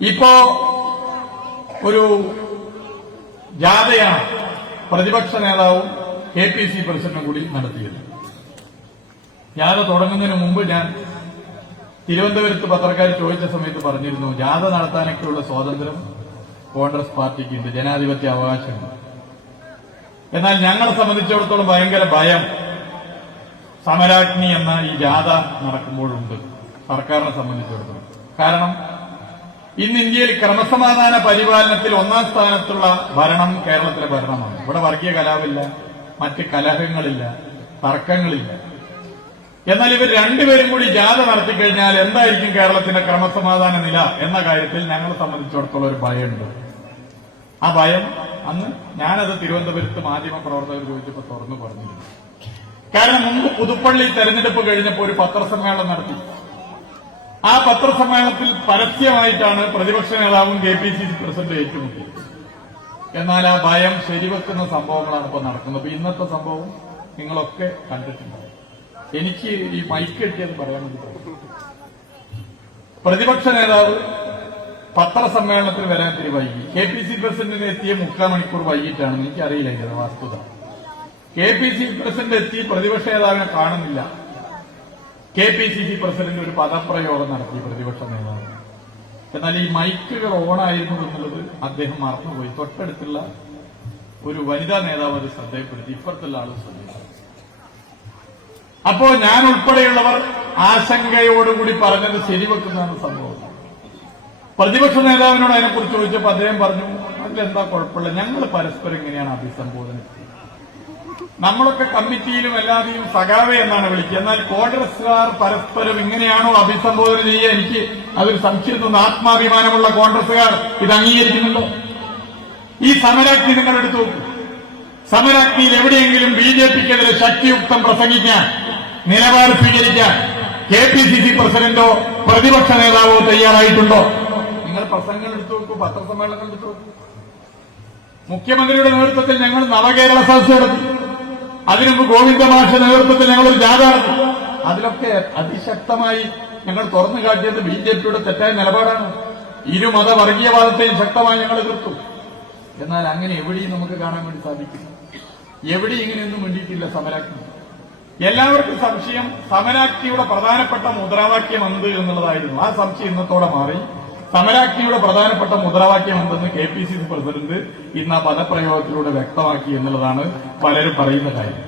ഇപ്പോ ഒരു ജാഥയാണ് പ്രതിപക്ഷ നേതാവും KPC പ്രസിഡന്റും കൂടി നടത്തിയത്. ജാഥ തുടങ്ങുന്നതിന് മുമ്പ് ഞാൻ തിരുവനന്തപുരത്ത് പത്രക്കാർ ചോദിച്ച സമയത്ത് പറഞ്ഞിരുന്നു, ജാഥ നടത്താനൊക്കെയുള്ള സ്വാതന്ത്ര്യം കോൺഗ്രസ് പാർട്ടിക്കുണ്ട്, ജനാധിപത്യ അവകാശമുണ്ട്. എന്നാൽ ഞങ്ങളെ സംബന്ധിച്ചിടത്തോളം ഭയങ്കര ഭയം സമരാഗ്നി എന്ന ഈ ജാഥ നടക്കുമ്പോഴുണ്ട് സർക്കാരിനെ സംബന്ധിച്ചിടത്തോളം. കാരണം ഇന്ന് ഇന്ത്യയിൽ ക്രമസമാധാന പരിപാലനത്തിൽ ഒന്നാം സ്ഥാനത്തുള്ള ഭരണം കേരളത്തിലെ ഭരണമാണ്. ഇവിടെ വർഗീയ കലാപമില്ല, മറ്റ് കലഹങ്ങളില്ല, തർക്കങ്ങളില്ല. എന്നാൽ ഇവർ രണ്ടുപേരും കൂടി ജാഥ നടത്തിക്കഴിഞ്ഞാൽ എന്തായിരിക്കും കേരളത്തിന്റെ ക്രമസമാധാന നില എന്ന കാര്യത്തിൽ ഞങ്ങളെ സംബന്ധിച്ചിടത്തോളം ഒരു ഭയമുണ്ട്. ആ ഭയം അന്ന് ഞാനത് തിരുവനന്തപുരത്ത് മാധ്യമ പ്രവർത്തകർ ചോദിച്ചപ്പോൾ തുറന്നു പറഞ്ഞിരുന്നു. കാരണം മുമ്പ് പുതുപ്പള്ളി തെരഞ്ഞെടുപ്പ് കഴിഞ്ഞപ്പോൾ ഒരു പത്രസമ്മേളനം നടത്തി. ആ പത്രസമ്മേളനത്തിൽ പരസ്യമായിട്ടാണ് പ്രതിപക്ഷ നേതാവും KPCC പ്രസിഡന്റ് ഏറ്റുമുട്ടിയത്. എന്നാൽ ആ ഭയം ശരിവെക്കുന്ന സംഭവങ്ങളാണ് ഇപ്പോൾ നടക്കുന്നത്. ഇന്നത്തെ സംഭവം നിങ്ങളൊക്കെ കണ്ടിട്ടുണ്ടാവും. എനിക്ക് ഈ മൈക്ക് കിട്ടിയത് പറയാൻ വേണ്ടി തോന്നുന്നു. പ്രതിപക്ഷ നേതാവ് പത്രസമ്മേളനത്തിൽ വരാൻ ഇത്തിരി വൈകി. KPCC പ്രസിഡന്റിന് എത്തിയ 3/4 മണിക്കൂർ വൈകിട്ടാണ്. എനിക്കറിയില്ല ഇതിന്റെ വസ്തുത. KPCC പ്രസിഡന്റ് എത്തി, പ്രതിപക്ഷ നേതാവിനെ കാണുന്നില്ല. KPCC പ്രസിഡന്റ് ഒരു പദപ്രയോഗം നടത്തി പ്രതിപക്ഷ നേതാവ്. എന്നാൽ ഈ മൈക്കുകൾ ഓണായിരുന്നു എന്നുള്ളത് അദ്ദേഹം മറന്നുപോയി. തൊട്ടടുത്തുള്ള ഒരു വനിതാ നേതാവ് അത് ശ്രദ്ധയപ്പെടുത്തി. ഇപ്പുറത്തുള്ള ആള് ശ്രദ്ധിച്ചു. അപ്പോ ഞാൻ ഉൾപ്പെടെയുള്ളവർ ആശങ്കയോടുകൂടി പറഞ്ഞത് ശരിവെക്കുന്നതാണ് സംഭവം. പ്രതിപക്ഷ നേതാവിനോട് അതിനെക്കുറിച്ച് ചോദിച്ചപ്പോൾ അദ്ദേഹം പറഞ്ഞു, അതിലെന്താ കുഴപ്പമില്ല, ഞങ്ങൾ പരസ്പരം ഇങ്ങനെയാണ് അഭിസംബോധന ചെയ്യുന്നത്. നമ്മളൊക്കെ കമ്മിറ്റിയിലും എല്ലാവരെയും സഖാവെ എന്നാണ് വിളിക്കുക. എന്നാൽ കോൺഗ്രസുകാർ പരസ്പരം ഇങ്ങനെയാണോ അഭിസംബോധന ചെയ്യുക? എനിക്ക് അതൊരു സംശയം തോന്നുന്നു. ആത്മാഭിമാനമുള്ള കോൺഗ്രസുകാർ ഇത് അംഗീകരിക്കുന്നുണ്ടോ? ഈ സമരാഗ്നി നിങ്ങൾ എടുത്തു നോക്കൂ. സമരാഗ്നിയിൽ എവിടെയെങ്കിലും BJPക്കെതിരെ ശക്തിയുക്തം പ്രസംഗിക്കാൻ, നിലപാട് സ്വീകരിക്കാൻ KPCC പ്രസിഡന്റോ പ്രതിപക്ഷ നേതാവോ തയ്യാറായിട്ടുണ്ടോ? നിങ്ങൾ പ്രസംഗങ്ങൾ എടുത്തു നോക്കൂ, പത്രസമ്മേളനങ്ങൾ എടുത്തു നോക്കൂ. മുഖ്യമന്ത്രിയുടെ നേതൃത്വത്തിൽ ഞങ്ങൾ നവകേരള സദസ്സ് നടത്തി. അതിനുമുമ്പ് ഗോവിന്ദമാഷയുടെ നേതൃത്വത്തിൽ ഞങ്ങളൊരു ജാഥ നടത്തി. അതിലൊക്കെ അതിശക്തമായി ഞങ്ങൾ തുറന്നു കാട്ടിയത് BJPയുടെ തെറ്റായ നിലപാടാണ്. ഇരുമത വർഗീയവാദത്തെയും ശക്തമായി ഞങ്ങൾ എതിർത്തു. എന്നാൽ അങ്ങനെ എവിടെയും നമുക്ക് കാണാൻ വേണ്ടി സാധിക്കില്ല. എവിടെയും ഇങ്ങനെയൊന്നും വേണ്ടിയിട്ടില്ല സമരാഗ്നി. എല്ലാവർക്കും സംശയം സമരാഗ്നിയുടെ പ്രധാനപ്പെട്ട മുദ്രാവാക്യം എന്ത് എന്നുള്ളതായിരുന്നു. ആ സംശയം ഇന്നത്തോടെ മാറി. സമരാഗ്നിയുടെ പ്രധാനപ്പെട്ട മുദ്രാവാക്യം എന്തെന്ന് KPCC പ്രസിഡന്റ് ഇന്ന് ആ പദപ്രയോഗത്തിലൂടെ വ്യക്തമാക്കി എന്നുള്ളതാണ് പലരും പറയുന്ന കാര്യം.